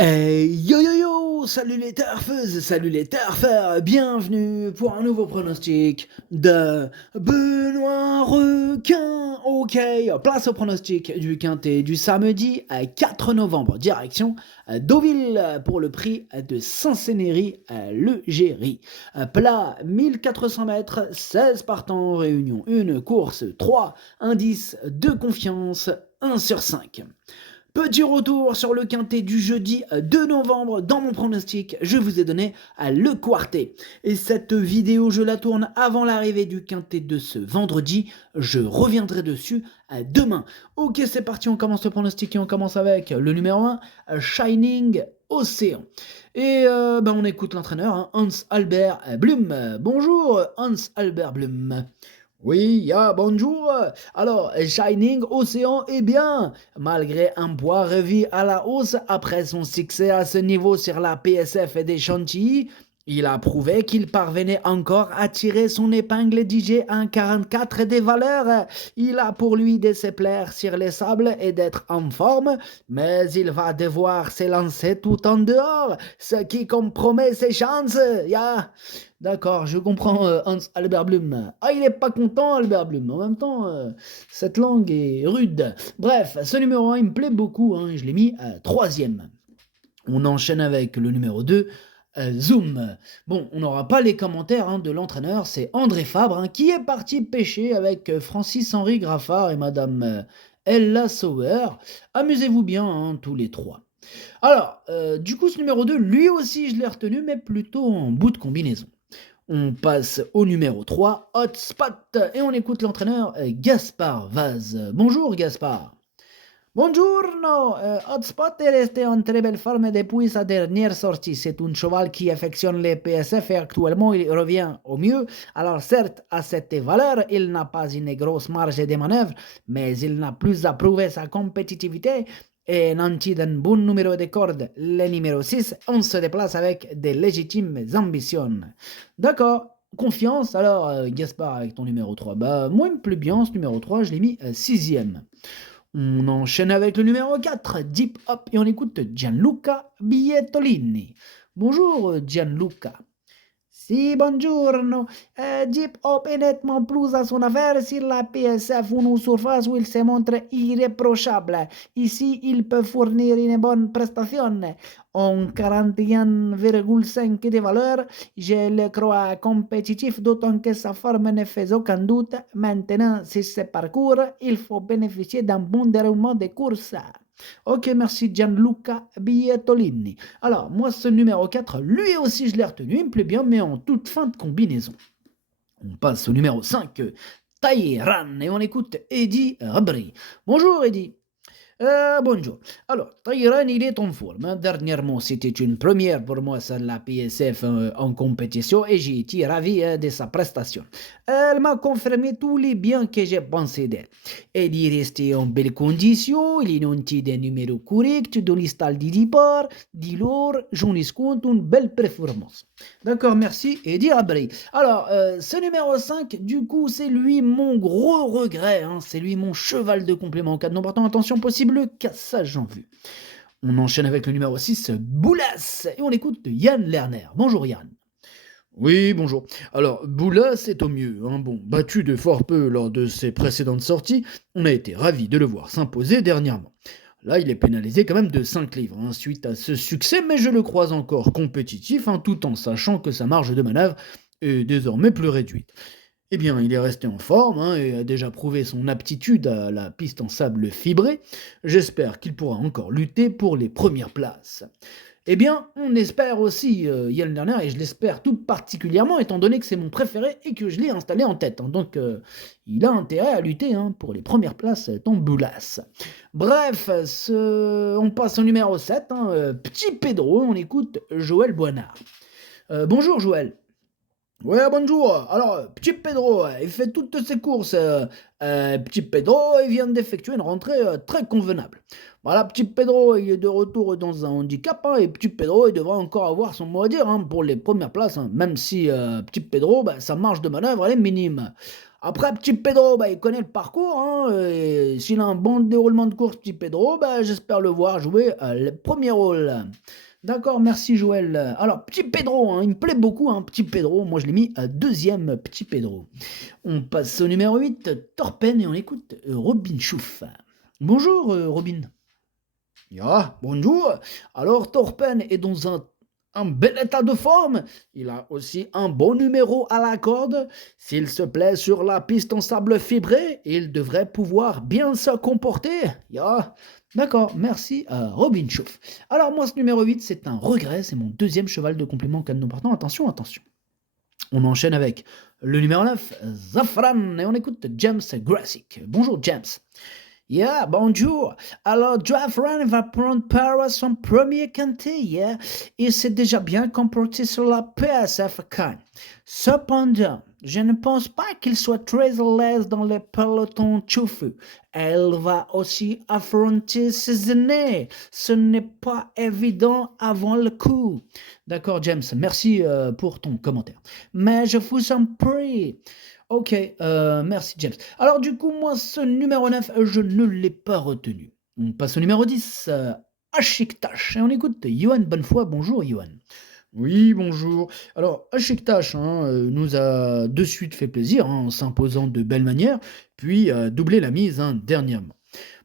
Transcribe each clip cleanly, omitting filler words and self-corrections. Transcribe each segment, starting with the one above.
Yo yo yo, salut les turfeuses, salut les turfeurs, bienvenue pour un nouveau pronostic de Benoît Requin. Ok, place au pronostic du quintet du samedi 4 novembre, direction Deauville pour le prix de Saint-Sénéry le Géry. Plat 1400 mètres, 16 partants, réunion 1, course 3, indice de confiance 1 sur 5. Petit retour sur le quintet du jeudi 2 novembre. Dans mon pronostic, je vous ai donné le quartet. Et cette vidéo, je la tourne avant l'arrivée du quintet de ce vendredi. Je reviendrai dessus demain. Ok, c'est parti, on commence le pronostic et on commence avec le numéro 1, Shining Océan. Et on écoute l'entraîneur, Hans Albert Blum. Bonjour Hans Albert Blum. Oui, bonjour. Alors, Shining Océan est bien. Malgré un poids revu à la hausse après son succès à ce niveau sur la PSF des Chantilly, il a prouvé qu'il parvenait encore à tirer son épingle DJ 1,44 des valeurs. Il a pour lui de se plaire sur les sables et d'être en forme, mais il va devoir s'élancer tout en dehors, ce qui compromet ses chances. D'accord, je comprends Hans Albert Blum. Ah, il est pas content Albert Blum. En même temps, cette langue est rude. Bref, ce numéro 1, il me plaît beaucoup. Je l'ai mis troisième. On enchaîne avec le numéro 2, Zoom. Bon, on n'aura pas les commentaires de l'entraîneur, c'est André Fabre qui est parti pêcher avec Francis-Henri Graffard et Madame Ella Sauer. Amusez-vous bien, tous les trois. Alors, du coup, ce numéro 2, lui aussi, je l'ai retenu, mais plutôt en bout de combinaison. On passe au numéro 3, Hotspot, et on écoute l'entraîneur Gaspard Vaz. Bonjour Gaspard. Buongiorno, Hotspot est resté en très belle forme depuis sa dernière sortie. C'est un cheval qui affectionne les PSF et actuellement il revient au mieux. Alors certes, à cette valeur, il n'a pas une grosse marge de manœuvre, mais il n'a plus à prouver sa compétitivité et nanti d'un bon numéro de cordes, le numéro 6, on se déplace avec des légitimes ambitions. D'accord, confiance. Alors, Gaspard, avec ton numéro 3. Moi, il me plaît bien ce numéro 3, je l'ai mis sixième. On enchaîne avec le numéro 4, Deep Hop, et on écoute Gianluca Bietolini. Bonjour Gianluca. Si, buongiorno. Deep Hop est nettement plus à son affaire sur la PSF, une surface où il se montre irréprochable. Ici, il peut fournir une bonne prestation. En 41,5 de valeur, je le crois compétitif, d'autant que sa forme ne fait aucun doute. Maintenant, si ce parcours, il faut bénéficier d'un bon déroulement de course. Ok, merci Gianluca Bietolini. Alors, moi, ce numéro 4, lui aussi, je l'ai retenu. Il me plaît bien, mais en toute fin de combinaison. On passe au numéro 5, Tayran, et on écoute Eddie Rabri. Bonjour Eddie. Bonjour. Alors, Tayran, il est en forme. Dernièrement, c'était une première pour moi sur la PSF en compétition et j'ai été ravi de sa prestation. Elle m'a confirmé tous les biens que j'ai pensé d'elle. Elle est restée en belle condition, il est noté des numéros corrects, de l'histoire du départ, d'ilors, j'en escompte une belle performance. D'accord, merci, Eddie Rabri. Alors, ce numéro 5, du coup, c'est lui mon gros regret, c'est lui mon cheval de complément en cas de non partant. Attention, possible cassage en vue. On enchaîne avec le numéro 6, Boulas, et on écoute Yann Lerner. Bonjour Yann. Oui, bonjour. Alors, Boulas est au mieux. Bon, battu de fort peu lors de ses précédentes sorties, on a été ravis de le voir s'imposer dernièrement. Là, il est pénalisé quand même de 5 livres suite à ce succès, mais je le crois encore compétitif, tout en sachant que sa marge de manœuvre est désormais plus réduite. Eh bien, il est resté en forme et a déjà prouvé son aptitude à la piste en sable fibré. J'espère qu'il pourra encore lutter pour les premières places. Eh bien, on espère aussi Yann Lerner, et je l'espère tout particulièrement, étant donné que c'est mon préféré et que je l'ai installé en tête. Donc, il a intérêt à lutter pour les premières places dans Boulas. Bref, on passe au numéro 7, Petit Pedro, on écoute Joël Boinard. Bonjour Joël. Ouais, bonjour. Alors, petit Pedro, il fait toutes ses courses. Petit Pedro, il vient d'effectuer une rentrée très convenable. Voilà, petit Pedro, il est de retour dans un handicap, et petit Pedro, il devrait encore avoir son mot à dire pour les premières places, même si petit Pedro, sa marge de manœuvre, elle est minime. Après, petit Pedro, bah, il connaît le parcours, hein, et s'il a un bon déroulement de course, petit Pedro, bah, j'espère le voir jouer le premier rôle. D'accord, merci Joël. Alors, petit Pedro, hein, il me plaît beaucoup, hein, petit Pedro. Moi, je l'ai mis à deuxième, petit Pedro. On passe au numéro 8, Torpen, et on écoute Robin Chouf. Bonjour, Robin. Ya, bonjour. Alors, Torpen est dans un bel état de forme. Il a aussi un bon numéro à la corde. S'il se plaît sur la piste en sable fibré, il devrait pouvoir bien se comporter. Ya. D'accord, merci Robin Chouf. Alors moi, ce numéro 8, c'est un regret. C'est mon deuxième cheval de complément cannon partant. Attention, attention. On enchaîne avec le numéro 9, Zafran. Et on écoute James Grassick. Bonjour James. Yeah, bonjour. Alors, Zafran va prendre part à son premier quintet, yeah. Il s'est déjà bien comporté sur la PSF Cannes. Cependant, je ne pense pas qu'il soit très à l'aise dans les pelotons chauffés. Elle va aussi affronter ses aînés. Ce n'est pas évident avant le coup. D'accord, James, merci pour ton commentaire. Mais je vous en prie. Ok, merci James. Alors du coup, moi, ce numéro 9, je ne l'ai pas retenu. On passe au numéro 10, Ashiktash. Et on écoute Johan Bonnefoy. Bonjour Johan. Oui, bonjour. Alors, Ashiktash nous a de suite fait plaisir en s'imposant de belle manière, puis doublé la mise dernièrement.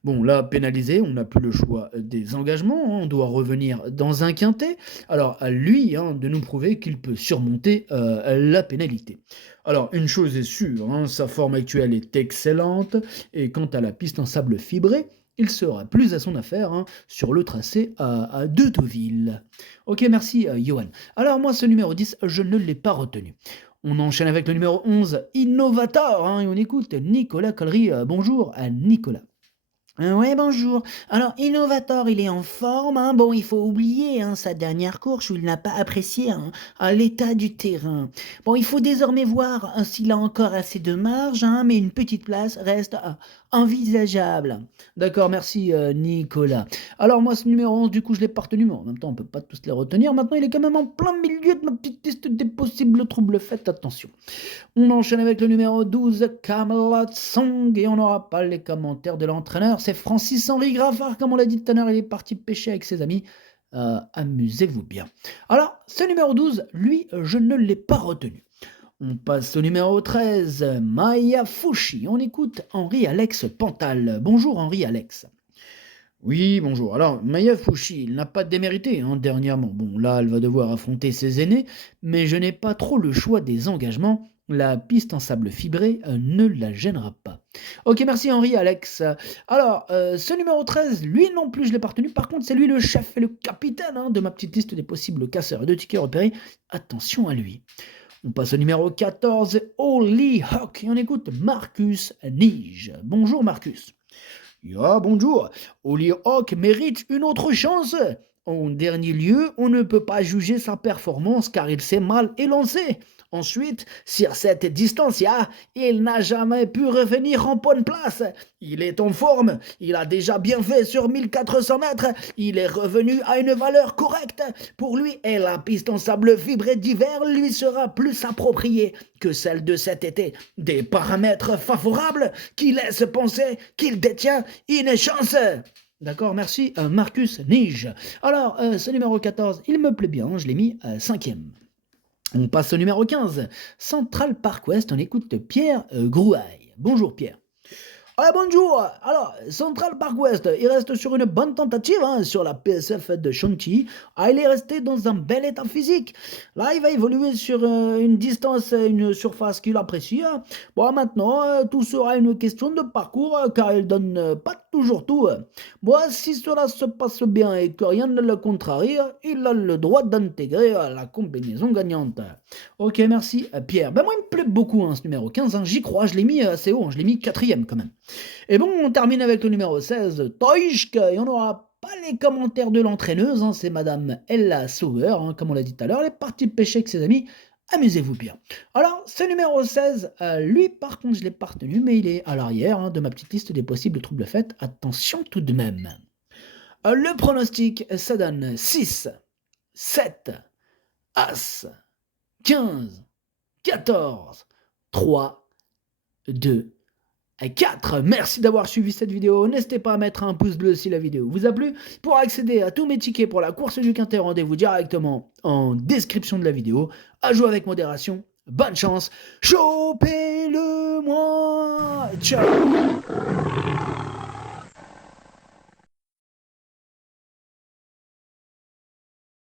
Bon, là, pénalisé, on n'a plus le choix des engagements, on doit revenir dans un quintet. Alors, à lui de nous prouver qu'il peut surmonter la pénalité. Alors, une chose est sûre, sa forme actuelle est excellente, et quant à la piste en sable fibré, il sera plus à son affaire sur le tracé à De Deauville. Ok, merci Johan. Alors moi, ce numéro 10, je ne l'ai pas retenu. On enchaîne avec le numéro 11, Innovator, et on écoute Nicolas Collery. Bonjour à Nicolas. Ouais, bonjour. Alors, Innovator, il est en forme. Bon, il faut oublier sa dernière course où il n'a pas apprécié l'état du terrain. Bon, il faut désormais voir s'il a encore assez de marge, mais une petite place reste envisageable. D'accord, merci Nicolas. Alors, moi, ce numéro 11, du coup, je l'ai pas retenu, mais en même temps, on peut pas tous les retenir. Maintenant, il est quand même en plein milieu de ma petite liste des possibles troubles. Faites attention. On enchaîne avec le numéro 12, Camelot Song, et on n'aura pas les commentaires de l'entraîneur. C'est Francis-Henri Graffard, comme on l'a dit tout à l'heure, il est parti pêcher avec ses amis. Amusez-vous bien. Alors, ce numéro 12, lui, je ne l'ai pas retenu. On passe au numéro 13, Maya Fushi. On écoute Henri-Alex Pantal. Bonjour Henri-Alex. Oui, bonjour. Alors, Maya Fushi, il n'a pas démérité dernièrement. Bon, là, elle va devoir affronter ses aînés, mais je n'ai pas trop le choix des engagements. La piste en sable fibré ne la gênera pas. Ok, merci Henri, Alex. Alors, ce numéro 13, lui non plus, je l'ai pas retenu. Par contre, c'est lui le chef et le capitaine de ma petite liste des possibles casseurs et de tickets repérés. Attention à lui. On passe au numéro 14, Holy Hawk, et on écoute Marcus Nige. Bonjour Marcus. Ya, bonjour. Hollyhock mérite une autre chance. En dernier lieu, on ne peut pas juger sa performance car il s'est mal élancé. Ensuite, sur cette distance-là, il n'a jamais pu revenir en bonne place. Il est en forme, il a déjà bien fait sur 1400 mètres, il est revenu à une valeur correcte. Pour lui, et la piste en sable fibré d'hiver lui sera plus appropriée que celle de cet été. Des paramètres favorables qui laissent penser qu'il détient une chance. D'accord, merci Marcus Nige. Alors, ce numéro 14, il me plaît bien, je l'ai mis 5e. On passe au numéro 15, Central Park West, on écoute Pierre Grouaille. Bonjour Pierre. Ah bonjour. Alors, Central Park West, il reste sur une bonne tentative sur la PSF de Chantilly. Il est resté dans un bel état physique. Là, il va évoluer sur une distance, une surface qu'il apprécie. Bon, maintenant, tout sera une question de parcours, car il donne pas toujours tout. Bon, si cela se passe bien et que rien ne le contrarie, il a le droit d'intégrer la combinaison gagnante. Ok, merci Pierre. Ben moi, il me plaît beaucoup ce numéro 15. J'y crois, je l'ai mis assez haut, je l'ai mis 4e quand même. Et bon, on termine avec le numéro 16, Toishk, et on n'aura pas les commentaires de l'entraîneuse, c'est Madame Ella Sauer, comme on l'a dit tout à l'heure, elle est partie pêcher avec ses amis, amusez-vous bien. Alors, ce numéro 16, lui par contre je l'ai pas retenu, mais il est à l'arrière de ma petite liste des possibles troubles faits, attention tout de même. Le pronostic, ça donne 6, 7, As, 15, 14, 3, 2, 4. Merci d'avoir suivi cette vidéo. N'hésitez pas à mettre un pouce bleu si la vidéo vous a plu. Pour accéder à tous mes tickets pour la course du Quintet, rendez-vous directement en description de la vidéo. À jouer avec modération. Bonne chance. Chopez-le moi. Ciao.